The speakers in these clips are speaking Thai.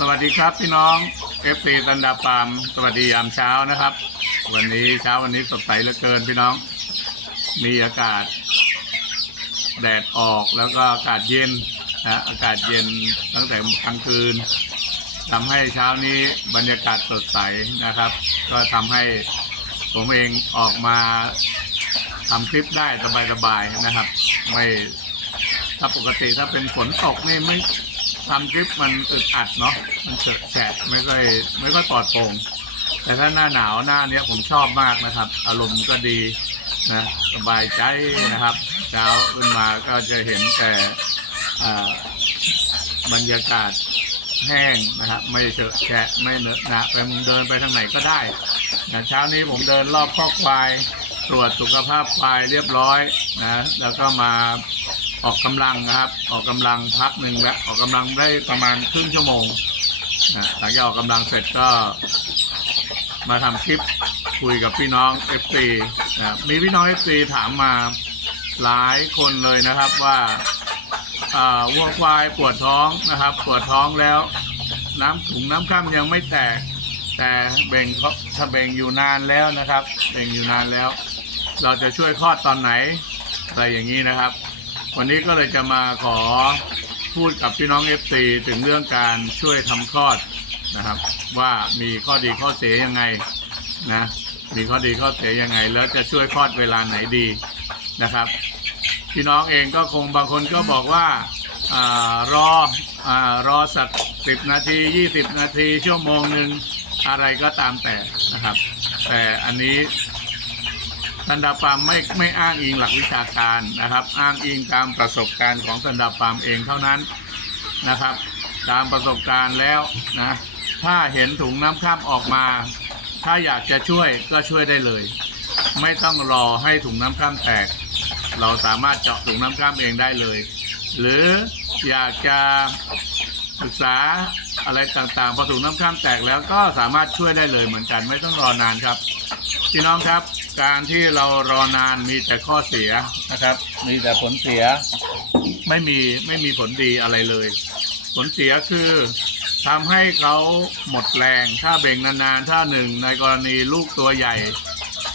สวัสดีครับพี่น้องเอฟซีตันดาปามสวัสดียามเช้านะครับ วันนี้เช้าวันนี้สดใสเหลือเกินพี่น้อง มีอากาศ แดดออกแล้วก็อากาศเย็นนะอากาศเย็นตั้งแต่กลางคืนทำให้เช้านี้บรรยากาศสดใสนะครับ ก็ทำให้ผมเองออกมาทำคลิปได้สบายๆนะครับ ไม่ถ้าปกติถ้าเป็นฝนตกนี่ไม่ ทำคลิปมันอึดอัดเนาะมันเฉอะแฉะไม่ค่อยไม่ค่อยปลอดโปร่งแต่ถ้าหน้าหนาวหน้าเนี้ยผมชอบมากนะครับ อารมณ์ก็ดีนะสบายใจนะครับเช้าขึ้นมาก็จะเห็นแต่บรรยากาศแห้งนะครับ ไม่เฉอะแฉะไม่เหนอะหนะไปเดินไปทางไหนก็ได้นะเช้านี้ผมเดินรอบคอควายตรวจสุขภาพควายเรียบร้อยนะแล้วก็มา ออกกำลังนะครับ ออกกำลังพักหนึ่งแล้วออกกำลังได้ประมาณครึ่งชั่วโมงนะหลังจากออกกำลังเสร็จก็มาทำคลิปคุยกับพี่น้อง FC นะมีพี่น้อง FC ถามมาหลายคนเลยนะครับว่าอ่าวัวควายปวดท้องนะครับ ปวดท้องแล้ว น้ำถุงน้ำข้ามยังไม่แตก แต่เบ่งเขาถ้าเบ่งอยู่นานแล้วนะครับ เบ่งอยู่นานแล้ว เราจะช่วยคลอดตอนไหนอะไรอย่างนี้นะครับ วันนี้ก็เลยจะมาขอพูดกับพี่น้อง FC ถึงเรื่องการช่วยทำคลอดนะครับ ว่ามีข้อดีข้อเสียยังไงนะมีข้อดีข้อเสียยังไง แล้วจะช่วยคลอดเวลาไหนดีนะครับ พี่น้องเองก็คงบางคนก็บอกว่าอารออรอสักสิบนาที 20 นาทีชั่วโมงหนึ่งอะไรก็ตามแต่นะครับ แต่อันนี้ สันดาปามไม่ไม่อ้างอิงหลักวิชาการนะครับ อ้างอิงตามประสบการณ์ของสันดาปามเองเท่านั้นนะครับ ตามประสบการณ์แล้วนะถ้าเห็นถุงน้ำข้ามออกมา ถ้าอยากจะช่วยก็ช่วยได้เลย ไม่ต้องรอให้ถุงน้ำข้ามแตก เราสามารถเจาะถุงน้ำข้ามเองได้เลย หรืออยากจะศึกษา อะไรต่างๆพอถุงน้ำข้ามแตกแล้วก็สามารถช่วยได้เลยเหมือนกันไม่ต้องรอนานครับ พี่น้องครับ การที่เรารอนานมีแต่ข้อเสียนะครับ มีแต่ผลเสียไม่มีไม่มีผลดีอะไรเลย ผลเสียคือทำให้เขาหมดแรงถ้าเบ่งนานๆถ้าหนึ่งในกรณีลูกตัวใหญ่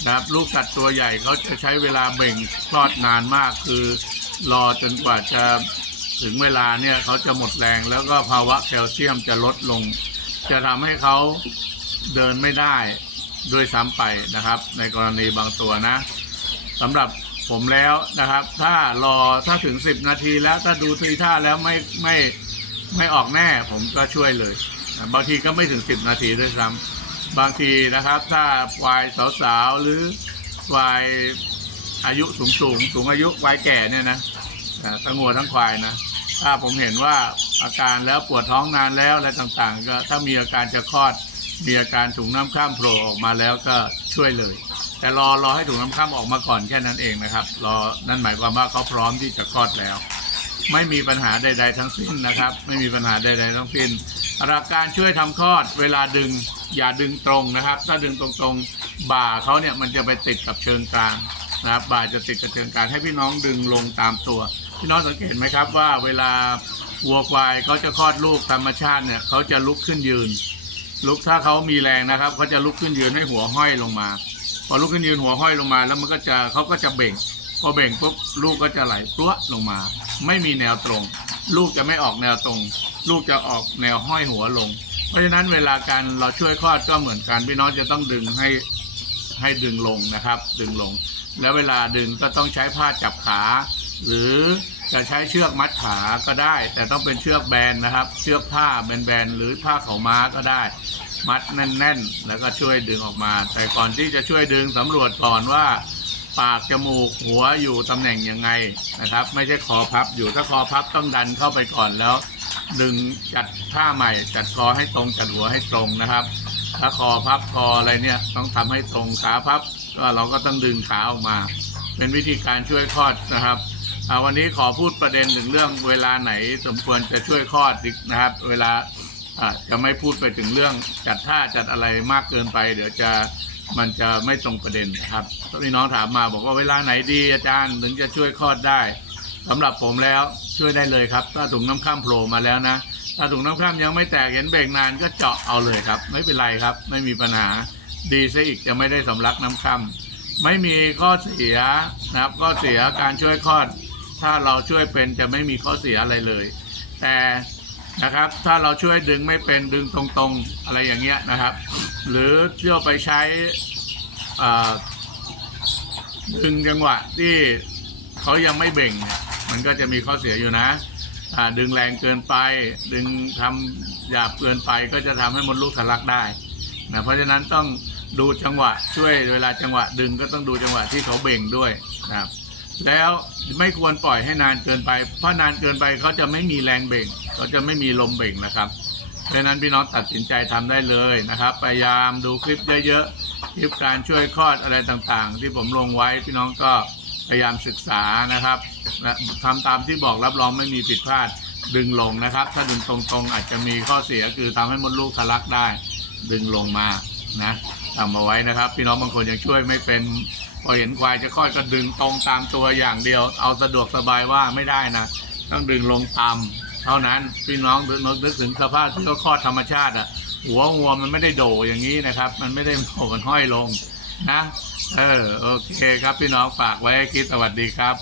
นะครับลูกสัตว์ตัวใหญ่เขาจะใช้เวลาเบ่งคลอดนานมากคือ รอจนกว่าจะ ถึงเวลาเนี่ยเขาจะหมดแรงแล้วก็ภาวะแคลเซียมจะลดลง จะทำให้เขาเดินไม่ได้ด้วยซ้ำไปนะครับ ในกรณีบางตัวนะสำหรับผมแล้วนะครับ ถ้ารอถ้าถึง 10 นาทีแล้วถ้าดูทีท่าแล้วไม่ไม่ไม่ออกแน่ผมก็ช่วยเลย บางทีก็ไม่ถึง 10 นาทีด้วยซ้ำบางทีนะครับ ถ้าวายสาวๆหรือวายอายุสูงสูงๆสูงอายุวายแก่เนี่ยนะทั้งงัวทั้งควายนะ ถ้าผมเห็นว่าอาการแล้วปวดท้องนานแล้วอะไรต่างๆ ก็ถ้ามีอาการจะคลอดมีอาการถุงน้ำข้ามโผล่ออกมาแล้วก็ช่วยเลย แต่รอรอให้ถุงน้ำข้ามออกมาก่อนแค่นั้นเองนะครับ รอนั่นหมายความว่าเขาพร้อมที่จะคลอดแล้ว ไม่มีปัญหาใด ๆ ทั้งสิ้นนะครับ ไม่มีปัญหาใด ๆ ทั้งสิ้นหลักการช่วยทำคลอด เวลาดึงอย่าดึงตรงนะครับ ถ้าดึงตรงๆบ่าเขาเนี่ยมันจะไปติดกับเชิงกลางนะครับบ่าจะติดกับเชิงกลางให้พี่น้องดึงลงตามตัว พี่น้องสังเกตไหมครับว่าเวลาวัวควายเขาจะคลอดลูกธรรมชาติเนี่ยเขาจะลุกขึ้นยืน ลุกถ้าเขามีแรงนะครับเขาจะลุกขึ้นยืนให้หัวห้อยลงมา พอลุกขึ้นยืนหัวห้อยลงมา แล้วมันก็จะเขาก็จะเบ่ง พอเบ่งปุ๊บลูกก็จะไหลปลัวลงมา ไม่มีแนวตรง ลูกจะไม่ออกแนวตรง ลูกจะออกแนวห้อยหัวลง เพราะฉะนั้นเวลาการเราช่วยคลอดก็เหมือนกันพี่น้องจะต้องดึงให้ให้ดึงลงนะครับ ดึงลง แล้วเวลาดึงก็ต้องใช้ผ้าจับขา หรือ จะใช้เชือกมัดขาก็ได้ แต่ต้องเป็นเชือกแบนนะครับ เชือกผ้าแบนๆหรือผ้าขาวม้าก็ได้ มัดแน่นๆ แล้วก็ช่วยดึงออกมา แต่ก่อนที่จะช่วยดึงสำรวจก่อนว่า ปากจมูกหัวอยู่ตำแหน่งยังไงนะครับ ไม่ใช่คอพับอยู่ถ้าคอพับต้องดันเข้าไปก่อนแล้ว ดึงจัดท่าใหม่ จัดคอให้ตรงจัดหัวให้ตรงนะครับถ้าคอพับคออะไรเนี่ยต้องทำให้ตรงขาพับก็เราก็ต้องดึงขาออกมา เป็นวิธีการช่วยคลอดนะครับ วันนี้ขอพูดประเด็นถึงเรื่องเวลาไหนสมควรจะช่วยคลอดอีนะครับ เวลาจะไม่พูดไปถึงเรื่องจัดท่าจัดอะไรมากเกินไป เดี๋ยวจะมันจะไม่ตรงประเด็นนะครับพี่น้องถามมาบอกว่าเวลาไหนดีอาจารย์ถึงจะช่วยคลอดได้สำหรับผมแล้วช่วยได้เลยครับ ถ้าถุงน้ำข้ามโผล่มาแล้วนะถ้าถุงน้ำคร่ำยังไม่แตกเห็นเบรกนานก็เจาะเอาเลยครับ ไม่เป็นไรครับ ไม่มีปัญหาดีซะอีกจะไม่ได้สำลักน้ำคร่ำไม่มีข้อเสียนะครับข้อเสียการช่วยคลอด ถ้าเราช่วยเป็นจะไม่มีข้อเสียอะไรเลย แต่นะครับถ้าเราช่วยดึงไม่เป็นดึงตรงๆอะไรอย่างเงี้ยนะครับ หรือเที่ยวไปใช้ดึงจังหวะที่เขายังไม่เบ่ง มันก็จะมีข้อเสียอยู่นะดึงแรงเกินไป ดึงทำหยาบเกินไปก็จะทำให้มดลูกทะลักได้นะเพราะฉะนั้นต้องดูจังหวะช่วยเวลาจังหวะดึงก็ต้องดูจังหวะที่เขาเบ่งด้วยนะครับ แล้วไม่ควรปล่อยให้นานเกินไป เพราะนานเกินไปเขาจะไม่มีแรงเบ่งเขาจะไม่มีลมเบ่งนะครับเพราะนั้นพี่น้องตัดสินใจทำได้เลยนะครับพยายามดูคลิปเยอะๆคลิปการช่วยคลอดอะไรต่างๆ ที่ผมลงไว้พี่น้องก็พยายามศึกษานะครับและทำตามที่บอกรับรองไม่มีผิดพลาดดึงลงนะครับ ถ้าดึงตรงๆ อาจจะมีข้อเสียคือทำให้มดลูกทะลักได้ ดึงลงมานะจำเอาไว้นะครับ พี่น้องบางคนยังช่วยไม่เป็น พอเห็นควายจะคลอดก็ดึงตรงตามตัวอย่างเดียว เอาสะดวกสบายว่าไม่ได้นะ ต้องดึงลงต่ำเท่านั้นพี่น้องนึกถึงสภาพที่เขาคลอดธรรมชาติอะ หัวงัวมันไม่ได้โดอย่างนี้นะครับ มันไม่ได้โผล่มันห้อยลงนะ เออโอเคครับพี่น้องฝากไว้คิดสวัสดีครับ